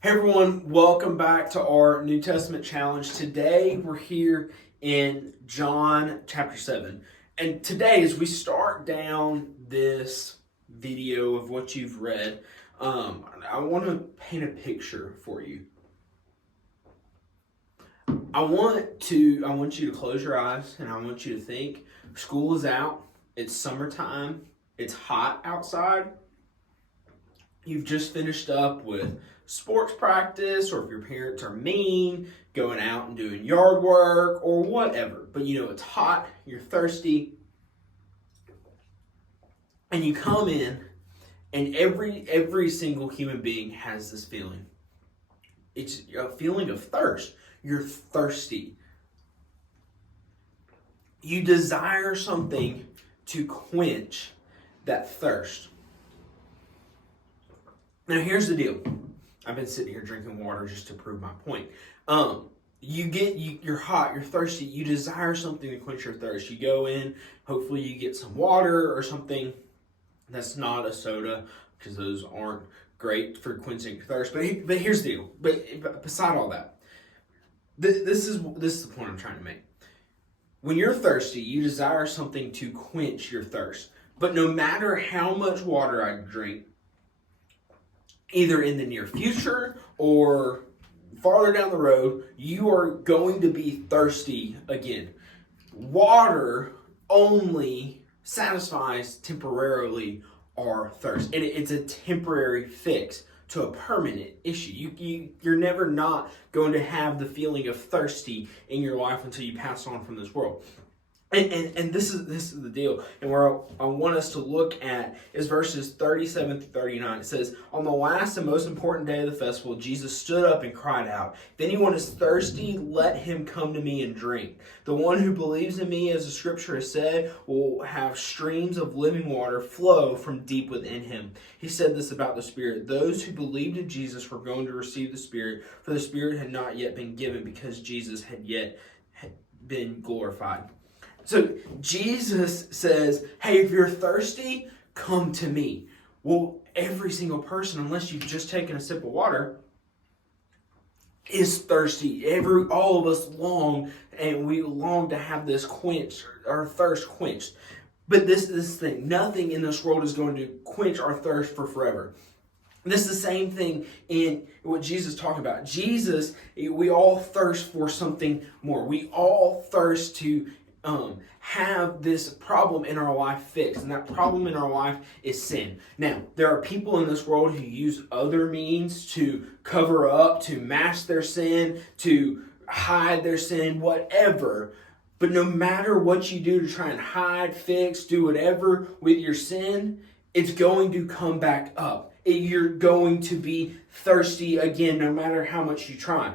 Hey everyone, welcome back to our New Testament challenge. Today we're here in John chapter 7. And today, as we start down this video of what you've read, I want to paint a picture for you. I want you to close your eyes and I want you to think school is out, it's summertime, it's hot outside. You've just finished up with sports practice, or if your parents are mean, going out and doing yard work or whatever. But it's hot, you're thirsty, and you come in, and every single human being has this feeling. It's a feeling of thirst. You're thirsty. You desire something to quench that thirst. Now here's the deal. I've been sitting here drinking water just to prove my point. You're hot, you're thirsty, you desire something to quench your thirst. You go in, hopefully you get some water or something that's not a soda, because those aren't great for quenching your thirst. But here's the deal. But beside all that, this is the point I'm trying to make. When you're thirsty, you desire something to quench your thirst. But no matter how much water I drink, either in the near future or farther down the road, you are going to be thirsty again. Water only satisfies temporarily our thirst. It's a temporary fix to a permanent issue. You're never not going to have the feeling of thirsty in your life until you pass on from this world. And this is the deal. And where I want us to look at is verses 37 through 39. It says, "On the last and most important day of the festival, Jesus stood up and cried out, 'If anyone is thirsty, let him come to me and drink. The one who believes in me, as the scripture has said, will have streams of living water flow from deep within him.'" He said this about the Spirit. Those who believed in Jesus were going to receive the Spirit, for the Spirit had not yet been given because Jesus had yet been glorified. So Jesus says, hey, if you're thirsty, come to me. Well, every single person, unless you've just taken a sip of water, is thirsty. All of us long, and we long to have this quench, our thirst quenched. But this thing, nothing in this world is going to quench our thirst for forever. This is the same thing in what Jesus is talking about. Jesus, we all thirst for something more. We all thirst to have this problem in our life fixed, and that problem in our life is sin. Now, there are people in this world who use other means to cover up, to mask their sin, to hide their sin, whatever. But no matter what you do to try and hide, fix, do whatever with your sin, it's going to come back up. You're going to be thirsty again, no matter how much you try.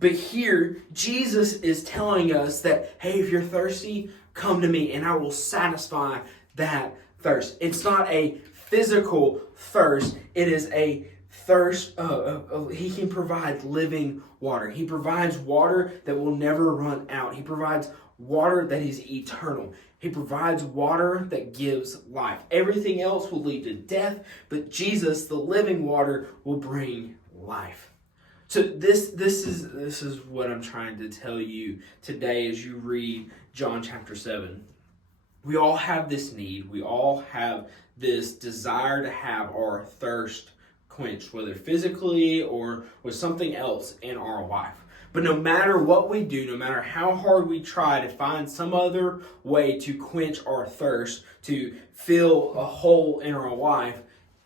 But here, Jesus is telling us that, hey, if you're thirsty, come to me and I will satisfy that thirst. It's not a physical thirst. It is a thirst. He can provide living water. He provides water that will never run out. He provides water that is eternal. He provides water that gives life. Everything else will lead to death, but Jesus, the living water, will bring life. So this is what I'm trying to tell you today as you read John chapter 7. We all have this need. We all have this desire to have our thirst quenched, whether physically or with something else in our life. But no matter what we do, no matter how hard we try to find some other way to quench our thirst, to fill a hole in our life,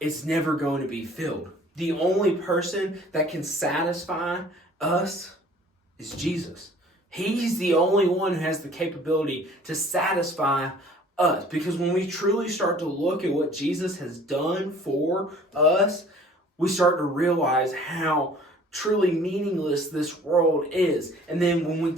it's never going to be filled. The only person that can satisfy us is Jesus. He's the only one who has the capability to satisfy us. Because when we truly start to look at what Jesus has done for us, we start to realize how truly meaningless this world is. And then when we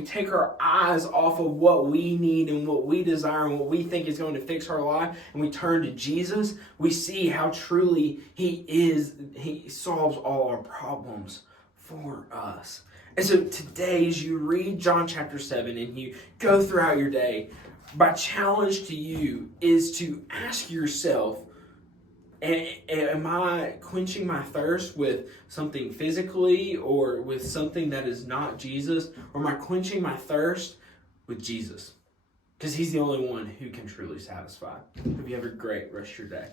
take our eyes off of what we need and what we desire and what we think is going to fix our life, and we turn to Jesus, we see how truly He solves all our problems for us. And so today, as you read John chapter 7 and you go throughout your day, my challenge to you is to ask yourself, Am I quenching my thirst with something physically or with something that is not Jesus? Or am I quenching my thirst with Jesus? Because he's the only one who can truly satisfy. Hope you have a great rest of your day.